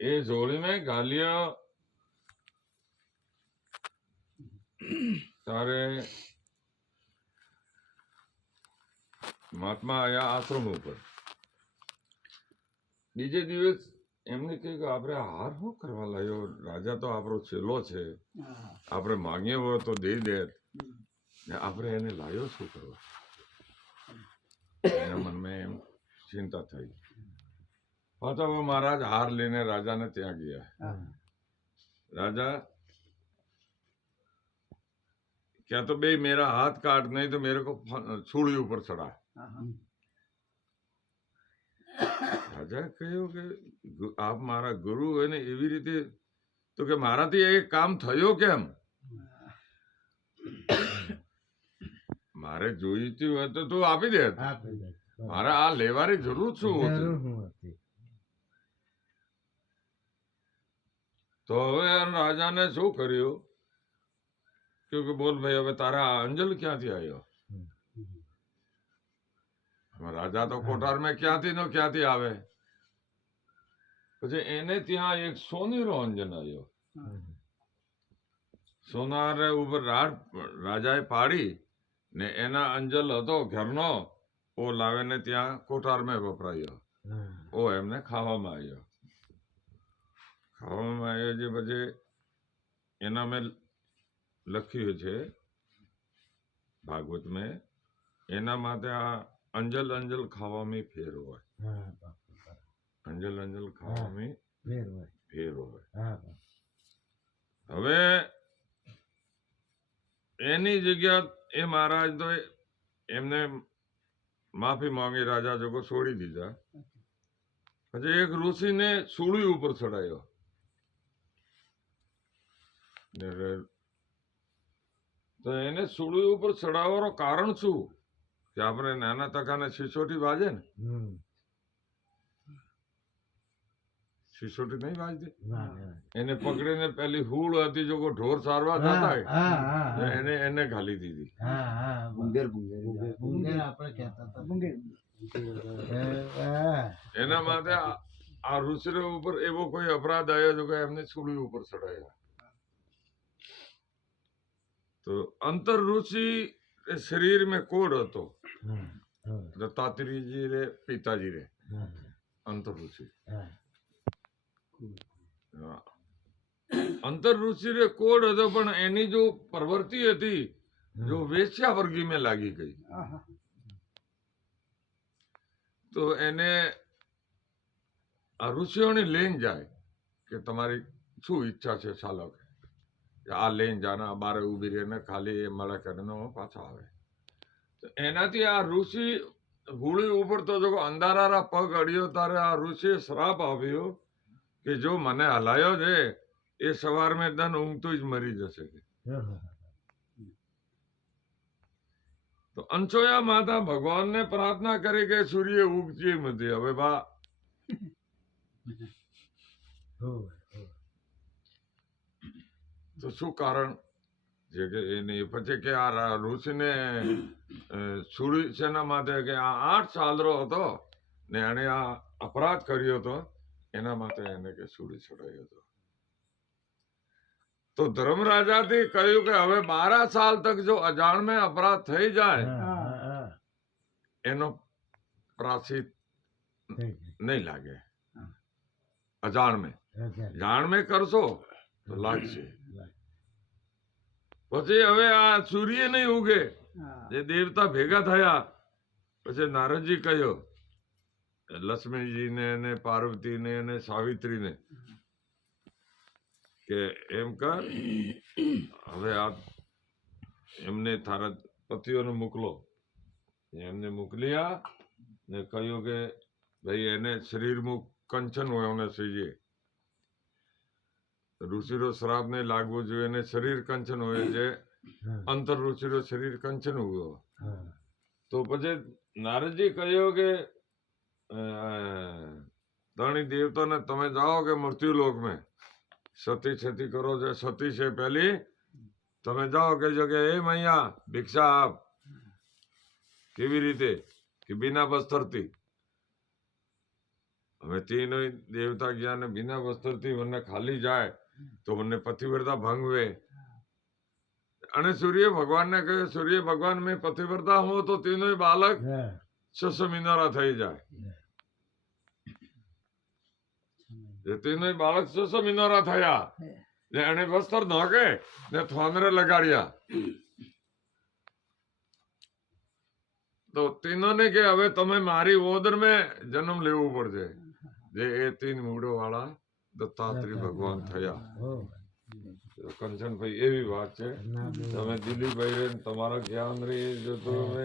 એ જોડીને ગાલિયો તારે મહાત્મા આયા આશ્રમ ઉપર. બીજે દિવસ એમને કહ્યું કે આપણે હાર શું કરવા લાવ્યો? રાજા તો આપણો છેલ્લો છે, આપણે માગીએ હોય તો દઈ દે, ને આપણે એને લાવ્યો શું કરવા? એના મનમાં એમ ચિંતા થઈ. પાછા હવે મહારાજ હાર લઈને રાજાને ત્યાં ગયા. राजा क्या तो भाई मेरा हाथ काट, नहीं तो मेरे को सूली ऊपर चढ़ा. राजा કહ્યું કે આપ મારા ગુરુ હોય ને એવી રીતે, તો કે મારાથી એ કામ થયો કેમ? મારે જોઈતી હોય તો તું આપી દે, મારે આ લેવાની જરૂર શું હતી? તો હવે રાજાને શું કર્યું કે બોલ ભાઈ, હવે તારા અંજલ ક્યાંથી આવ્યો? રાજા તો કોઠારમાં ક્યાંથી આવે. પછી એને ત્યાં એક સોનેરો અંજન આવ્યો. સોનારે ઉપર રાજાએ પાડી ને એના અંજલ હતો ઘરનો, ઓ લાવીને ત્યાં કોઠારમાં વપરાયો. ઓ એમને ખાવામાં આવ્યો. જે પછી એના મેં લખ્યું છે ભાગવત મેં, એના માટે આ અંજલ ખાવામાં ફેર હોય. અંજલ ખાવામાં ફેર હોય. હવે એની જગ્યા એ મહારાજ તો એમને માફી માંગી, રાજા જોકો છોડી દીધા. પછી એક ઋષિને સૂળી ઉપર ચડાયો. તો એને સૂળી ઉપર ચડાવવાનું કારણ શું? કે આપણે નાના તકાને સિસોટી વાજે ને, સિસોટી નહીં વાજતી, એને પકડીને પેલી હુળ હતી જો ઢોર સારવા જતા એને ઘાલી દીધી. એના માટે આ ઋષિ ઉપર એવો કોઈ અપરાધ આવ્યો જો કે એમને સૂળી ઉપર ચડાયા. તો અંતર ઋષિ શરીર में कोड હતો, દત્તાત્રેયજી રે પિતાજી રે અંતર ઋષિ. અંતર ઋષિ રે કોડ હતો, પણ એની જો પ્રવૃત્તિ હતી જો વેશ્યા વર્ગી में લાગી ગઈ. તો એને આ ઋષિઓને લઈને જાય કે તમારી શું ઈચ્છા છે ચાલો, આ લઈને જાના, બારે ઉભી રહીને ખાલી મળે કરીને પાછા આવે. તો એનાથી આ ઋષિ હુળી ઉપર તો જો અંધારા પગ અડ્યો તારે આ ઋષિએ શ્રાપ આપ્યો કે જો મને હલાયો છે એ સવાર મેં દન ઊંઘતું જ મરી જશે. તો અંશોયા માતા ભગવાનને પ્રાર્થના કરી કે સૂર્ય ઉગજે મધ્ય. હવે બા તો શું કારણ જે કે એની પછી કે આ ઋષિને સૂળી શેના માટે કે આ 8 સાલનો હતો ને એને આ અપરાધ કર્યો હતો, એના માટે એને કે સૂળી ચડાયો હતો. તો ધર્મરાજાથી કહ્યું કે હવે 12 સાલ તક જો અજાણ में અપરાધ થઈ જાય એનો પ્રાયશ્ચિત નહીં લાગે. જાણ में કરશો તો લાગશે. પછી હવે આ સૂર્ય નહીં ઉગે, જે દેવતા ભેગા થયા. પછી નારદજી કહ્યો લક્ષ્મીજીને ને પાર્વતીને ને સાવિત્રીને કે એમ કર, હવે આ એમને તારા પતિઓને મોકલો. એમને મોકલ્યા ને કહ્યું કે ભાઈ એને શરીરમાં કંચન હોય એને જોઈએ, ઋષિનો શ્રાપ ને લાગવો જોઈએ, એને શરીર કંચન હોય છે, અંતર ઋષિનો શરીર કંચન હોય. તો પછી નારદજી કહ્યું કે ધણી દેવતાને તમે જાઓ કે મૃત્યુલોક में સતી છતી કરો છો, સતી છે પહેલી તમે જાઓ કે જો કે એ મૈયા ભિક્ષા આપ. કેવી રીતે કે બિના બસ્તરથી. હવે तीनों देवता ज्ञान बिना वस्त्र थी वरना खाली जाए तो वरने पतिव्रता भंग वे અને સૂર્ય ભગવાનને કહે સૂર્ય ભગવાન મેં પતિવ્રતા હો તો तीनों બાલક સસમિનારા થઈ જાય જે तीनों બાળક સસમિનારા થયા ને એને વસ્ત્ર નાખે ને થોંદરે લગાડ્યા તો तीनों કે હવે તમે મારી ઓદર મેં જન્મ લેવું પડશે જે એ 3 મૂળો વાળા દત્તાત્રેય ભગવાન થયા કંચનભાઈ એવી વાત છે તમે દિલીપભાઈ તમારા જ્ઞાન રે જો તમે